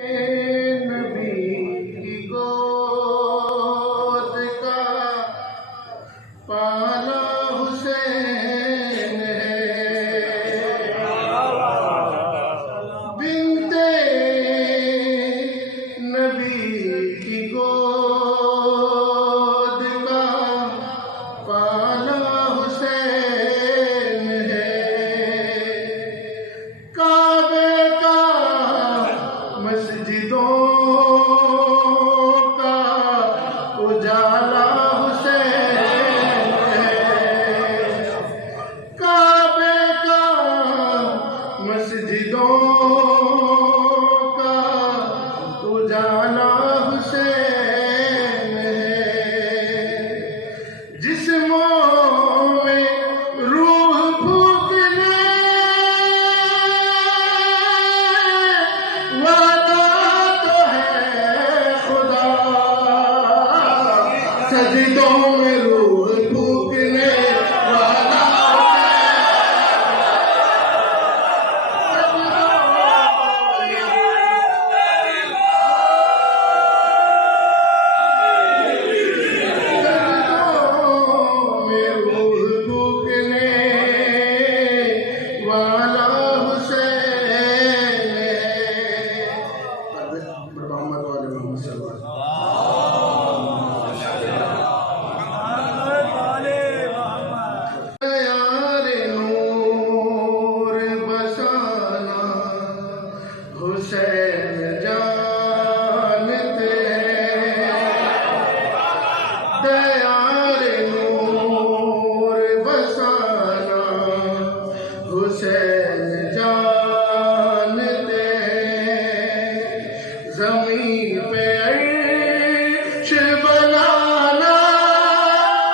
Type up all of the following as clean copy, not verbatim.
नबी की गोद का पाला हुसैन है, बिनते नबी की गोद का पाला हुसैन है, काबे का मस्जिदों का उजाला हुसैन है, काबे का मस्जिदों का उजाला हुसैन है, जिस्मों में रूह फूकने वाला तो है खुदा, सजदों में रूह फूकने वाला वाला हुसैन है। मोहम्मद वाले मोहम्मद सल्लल्लाहु यारे नूर बसाना हुसैन जानते दयारे नूर बसाना हुसैन जानते, ज़मीन पे अर्श बनाना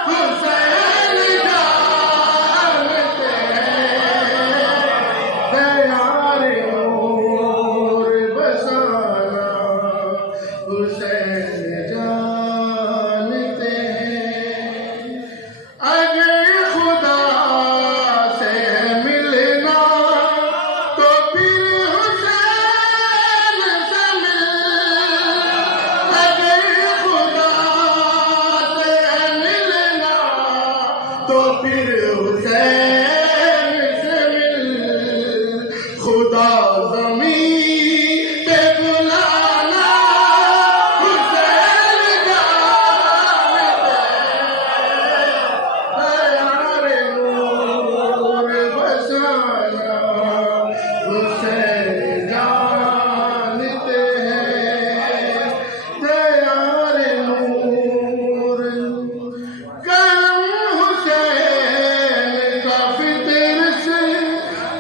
हुसैन जानते, दयारे नूर बसाना हुसैन जानते, अगर खुदा से मिलना तो फिर हुसैन से मिल, अगर खुदा से मिलना तो फिर हुसैन से मिल, खुदा ज़मीन पे बुलाना हुसैन जानते, दयारे नूर बसाना हुसैन जानते हैं, दयारे नूर करम हुसैन का फितर से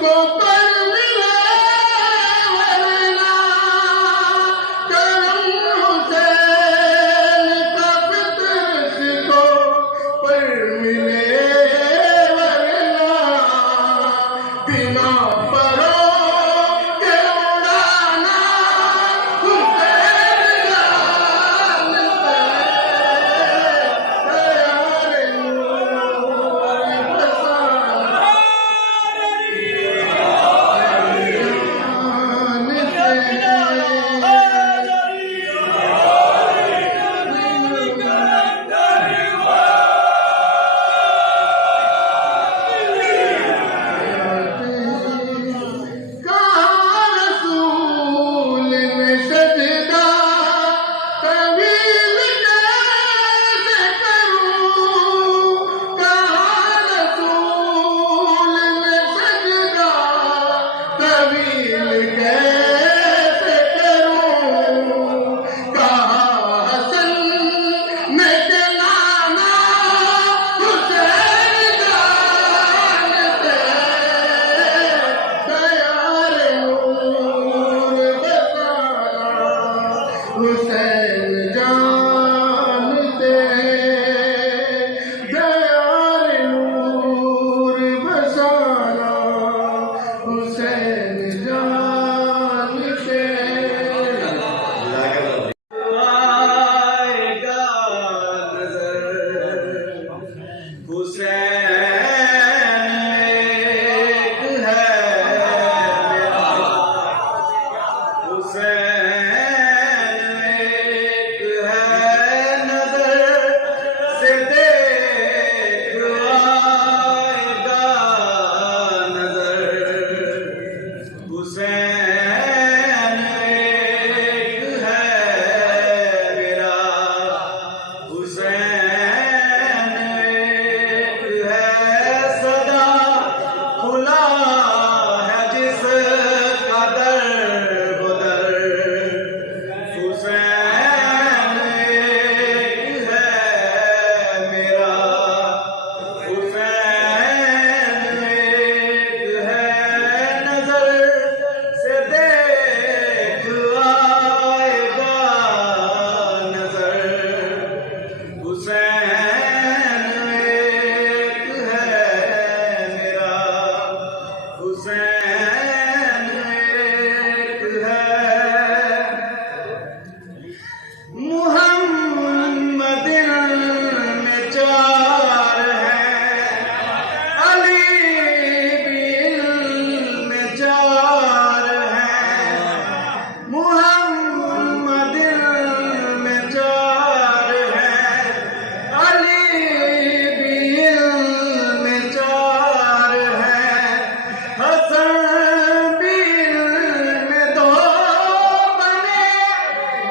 को पर मिले वरना, करम हुसैन का फितर से को पर मिले वरना, बिना परों के उड़ाना हुसैन जानते, दयारे नूर बसाना एक है, मुहम्मद में चार है, अली में चार है, मुहम्मद में चार है, अली में चार है, हसन में दो बने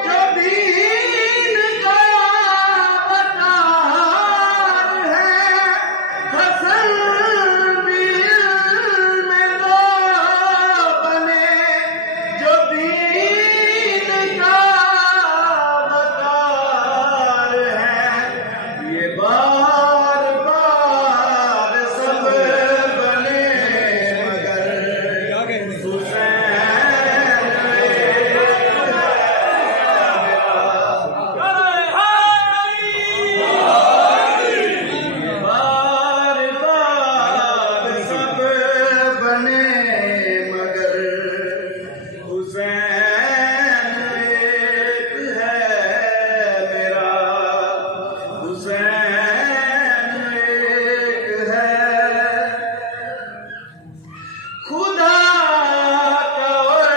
जो दीन का वकार है, हसन में दो बने जो दीन का वकार है, ये बार बार सब बने मगर बार बार सब बने मगर हुसैन एक है मेरा, हुसैन एक है, खुदा का और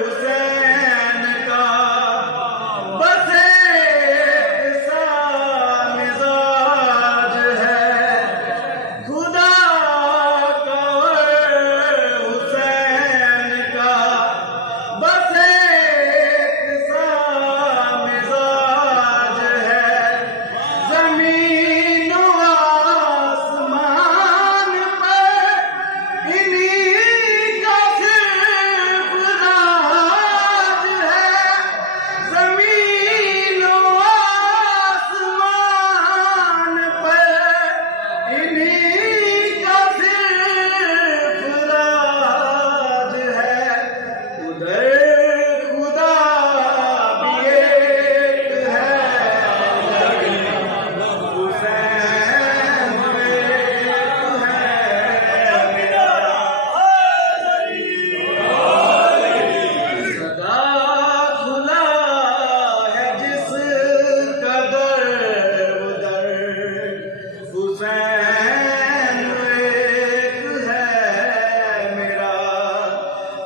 हुसैन का बस एक सा मिजाज है, खुदा का और हुसैन का बस एक सा मिजाज है, ज़मीन व आसमान पर इन्हीं का सिर्फ राज है, ज़मीन व आसमान पर इन्हीं का सिर्फ राज है, उधर खुदा भी एक है, हुसैन सदा खुला है जिस कदर उधर, हुसैन एक है मेरा,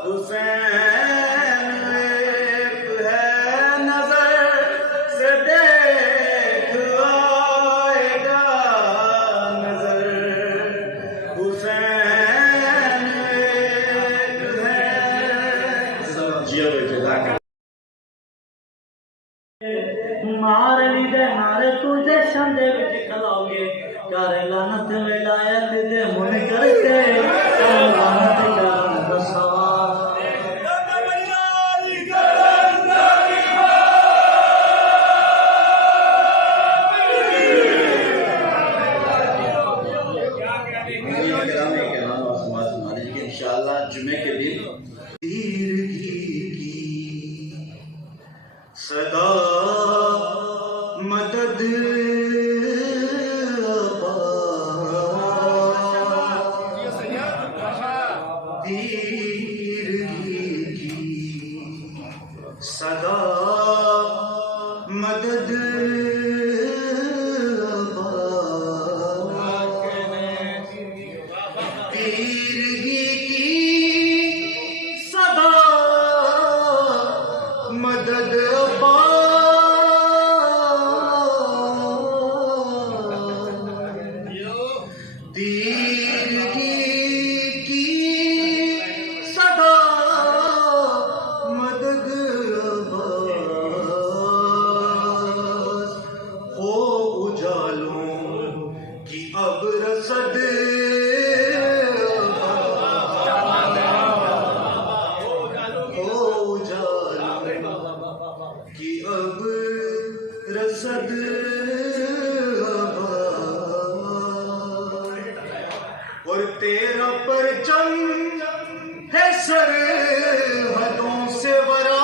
हुसैन एक है, नजर से देख आएगा नजर, हुसैन एक है। जिया बेटे मार ली दे नारे तुझे शंदे विच खलाओगे, कर लानत विलायत दे मुन करते, कर लानत कर दसा। इंशाअल्लाह जुमे के दिन सदा मदद सदा मदद तीरगी की सदा मदद तीरगी की सदा मदद हो उजालों की अब रसद हो उजालों की अब रसद और तेरा परचम है सरहदों से वरा,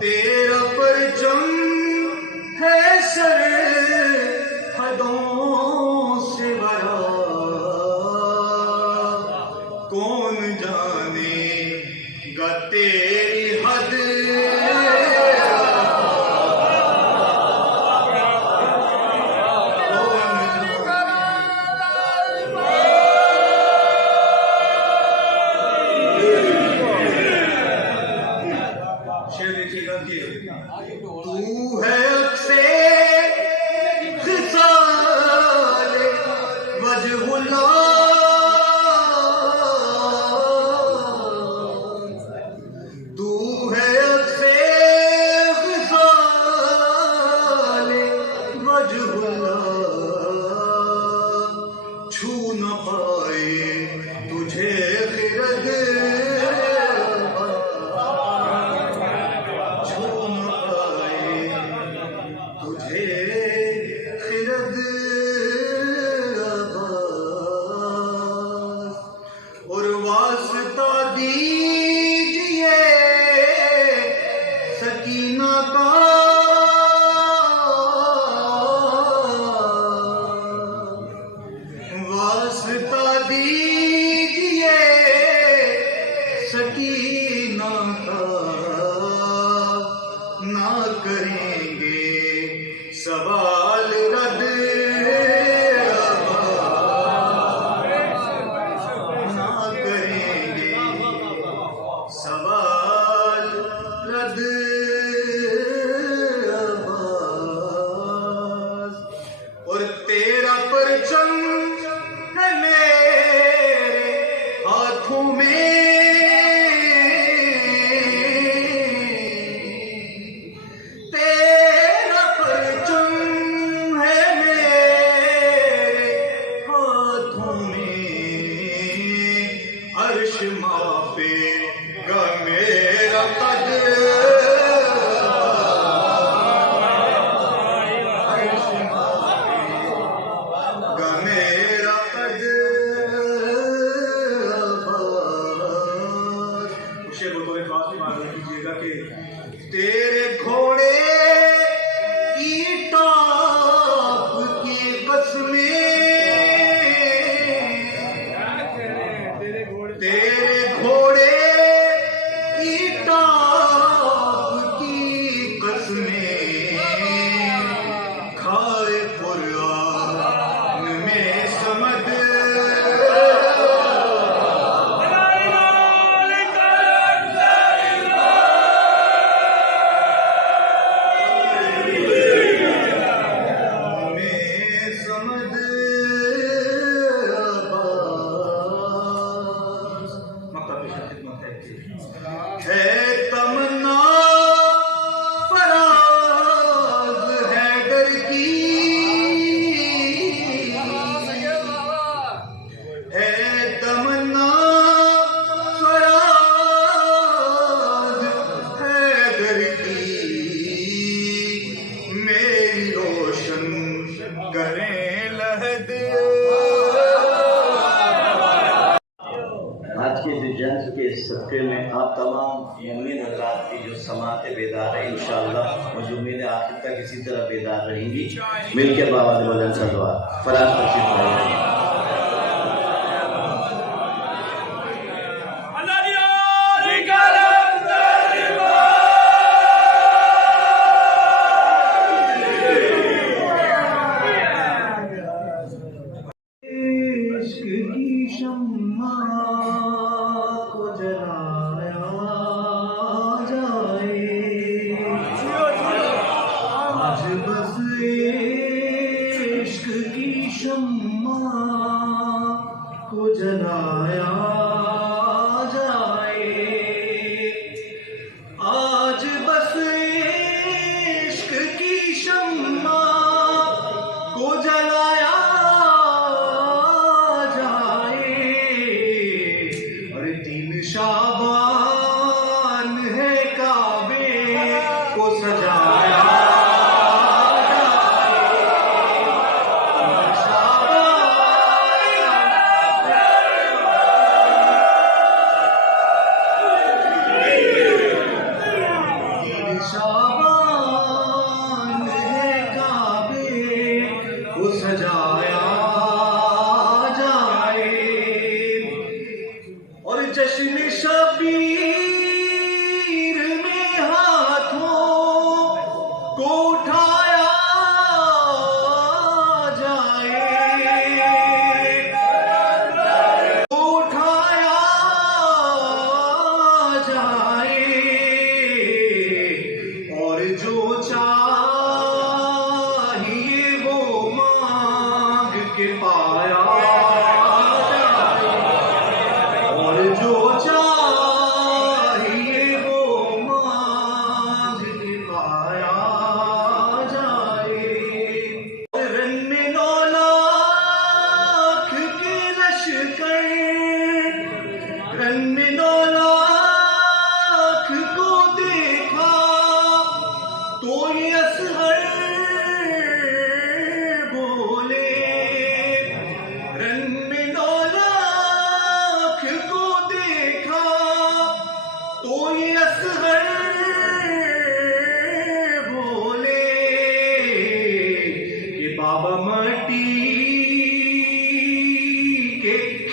तेरा परचम है सरहदों न पाए तुझे खिरद छू न पाए तुझे खिरद और वास्ता दीजिए सकीना का वास्ता दीजिए सकीना का ना करेंगे सवाल रद ना करेंगे सवाल रद और तेरा परचम है मेरे हाथों में तेरा परचम है मेरे हाथों में अर्श मापे गा मेरा कद अर्श गा मेरा कद उसे बतौर खास भी मालूम कीजिएगा कि तेरे घोड़े की टाप की कसमें तेरे घोड़े की टाप की कसमें खाए कुरान में समद में समद मक्का पेशा खिदमत है तमन्ना फराज है डर की है तमन्ना फराज है डर की मेरी रोशन करें लहद आज के जो जन्म के सदक़े में आप तमाम मोमिन हज़रात की जो समातें बेदार है इंशाअल्लाह वो जुम्मे आखिर तक इसी तरह बेदार रहेंगी। मिलकर बाबा ने वजन सा दुआ फराज तशरीफ लाइए। इश्क की शम्मा को जलाया जाए आज बस इश्क की शम्मा को जलाया जाए आज बस इश्क की शम्मा को जलाया शाबान है काबे को सजाया शाबान है काबे को सजाया और जश्न शबीर में हाथों को उठाया जाए उठाया जाए और जो चाहिए वो मांग के पाया और जो चाहिए वो मांग के पाया जाए। रन में 9 लाख के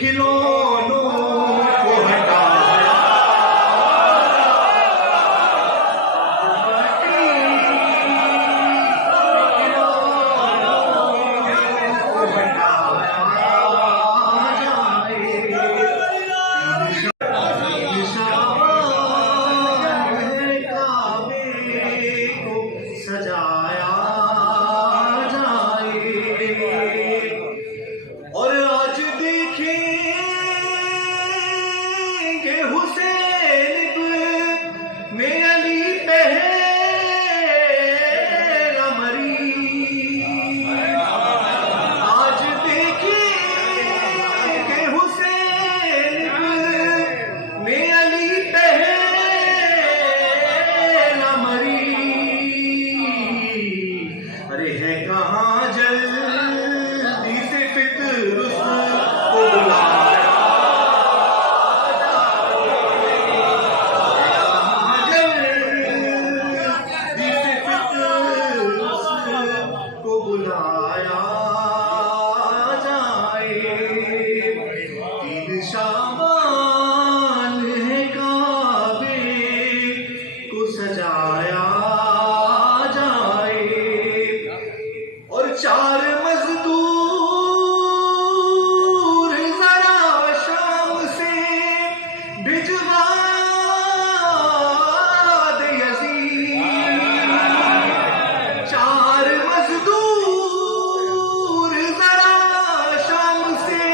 खिलौनों को हटाया, सजाया जाए। और आज देखेंगे हुसैन में अली पहला मरी, आज देखेंगे हुसैन में अली पहला मरी। अरे है कहाँ जल्दी से फिक्र को बुलाया, कहाँ जल्दी से फिक्र को बुलाया जाए। तीन शाबान है काबे को सजाया जाए। और चार मजदूर जरा शाम से भिजवा दे यजीद, चार मजदूर जरा शाम से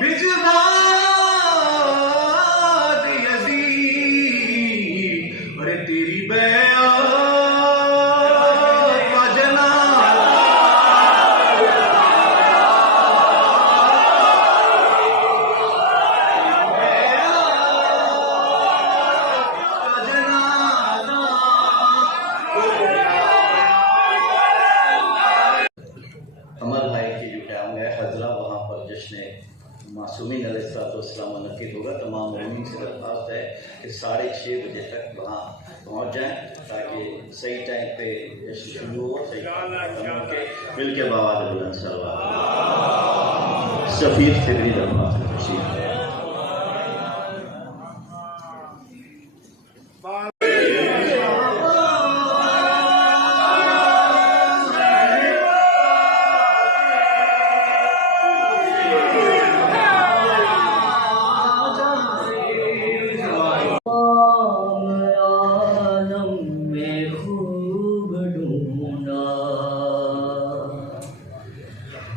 भिजवा दे यजीद। अरे तेरी बैत का जनाजा अमर भाई की जो क्या है हजरा वहाँ पर जश्न मासूमीन अलैहिस्सलाम मुनक़िद होगा। तमाम मोमिन से दरख्वास्त है कि 6:30 बजे तक वहाँ पहुँच जाएँ ताकि सही टाइम पे जश्न शुरू हो, सही के मिल के बाबा बुलंद सलवात। सफ़ीर फिक्री दरख्वास्त तशरीफ है।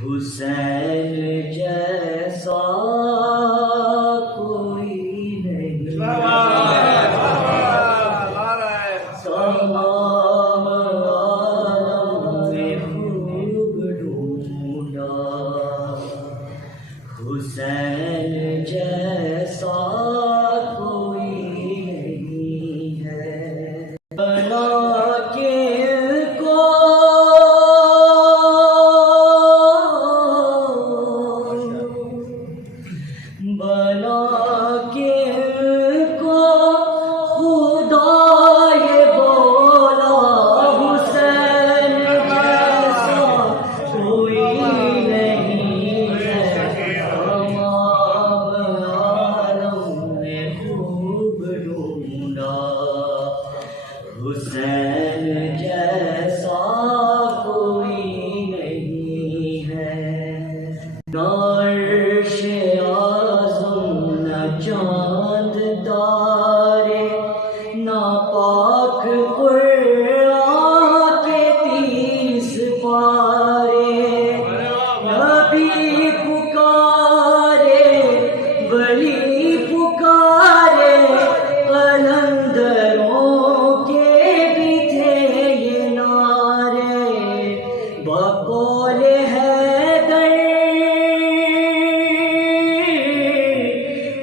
हुसैन जैसा कोई नहीं, तमाम आलम में खूब ढूंढा, हुसैन जैसा कोई नहीं है। बना के को बना के को खुदा ये बोला, हुसैन जैसा कोई नहीं है। तमाम आलम में खूब ढूंढा, हुसैन जैसा कोई नहीं है। अर्शे आज़म न चाँद तारे, न पाक कुरान के 30 पारे। नबी पुकारे, वली पुकारे, कलंदरों के भी थे ये नारे। बकौल हैदर,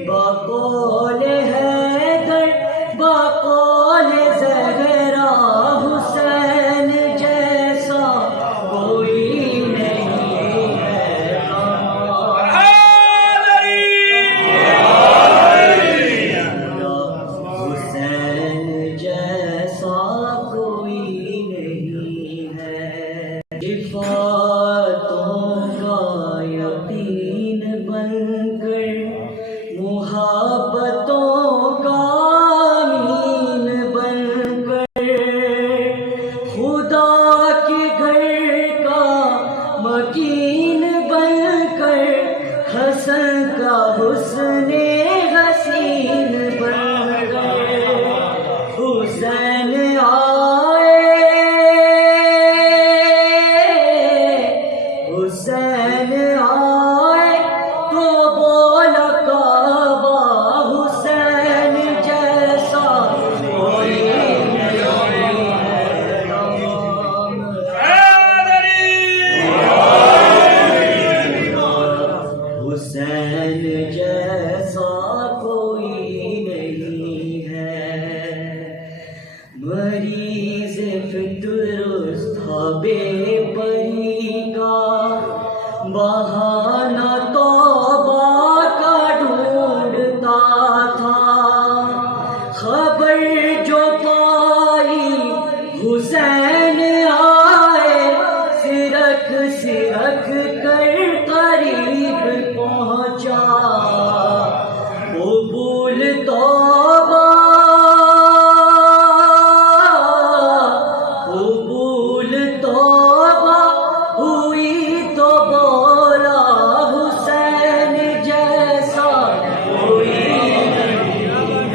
बकौल हैदर, बकौल ज़हरा, हुसैन जैसा कोई नहीं है। आए तो बोला काबा हुसैन जैसा कोई नहीं है तमाम। हुसैन जैसा कोई नहीं है। मरीज फितुरुस्त था बेपरी का, बहाना तौबा का ढूंढता था। खबर जो पाई हुसैन आए, सिरक सिरक कर करीब पहुंचा। कबूल तौबा कबूल तौबा हुई तो बोला हुसैन जैसा कोई नहीं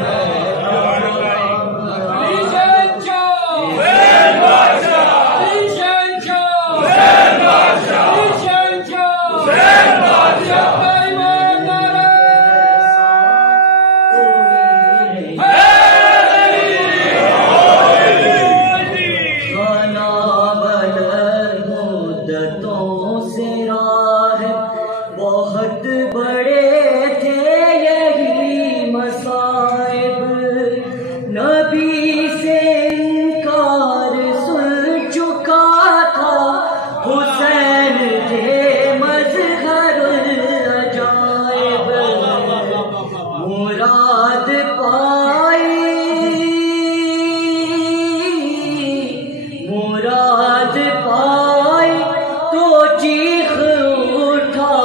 है। बहुत बड़े थे यही मसाइब, नबी से इनकार सुन चुका था। हुसैन थे मज़हरुल अजाइब, मुराद पाई मुराद पाई तो चीख उठा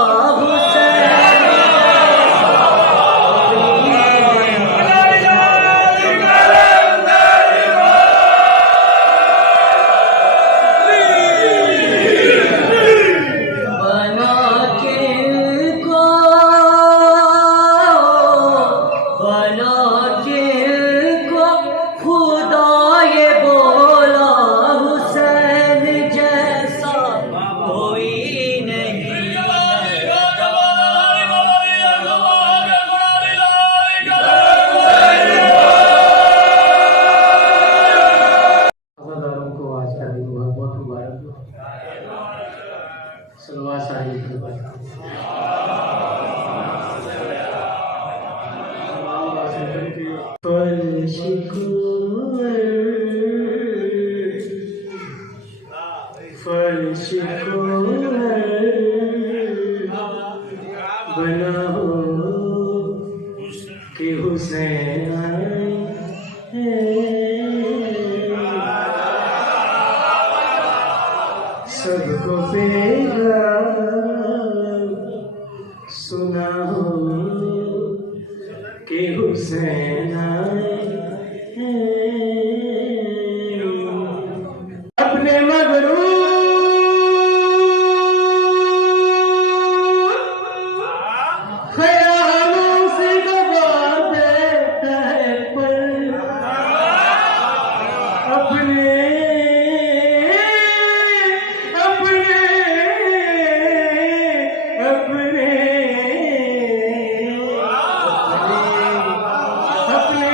फर्श को बनाओ कि हुसैन आए सबको पैगाम सुनाओ कि हुसैन आए। अपने मगरूर ख्यालों से दबा देता है पर, अपने अपने अपने अपने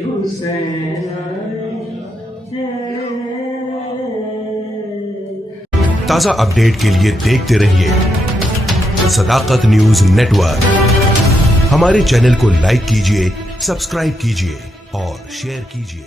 हुसैन ताजा अपडेट के लिए देखते रहिए सदाकत न्यूज नेटवर्क। हमारे चैनल को लाइक कीजिए, सब्सक्राइब कीजिए और शेयर कीजिए।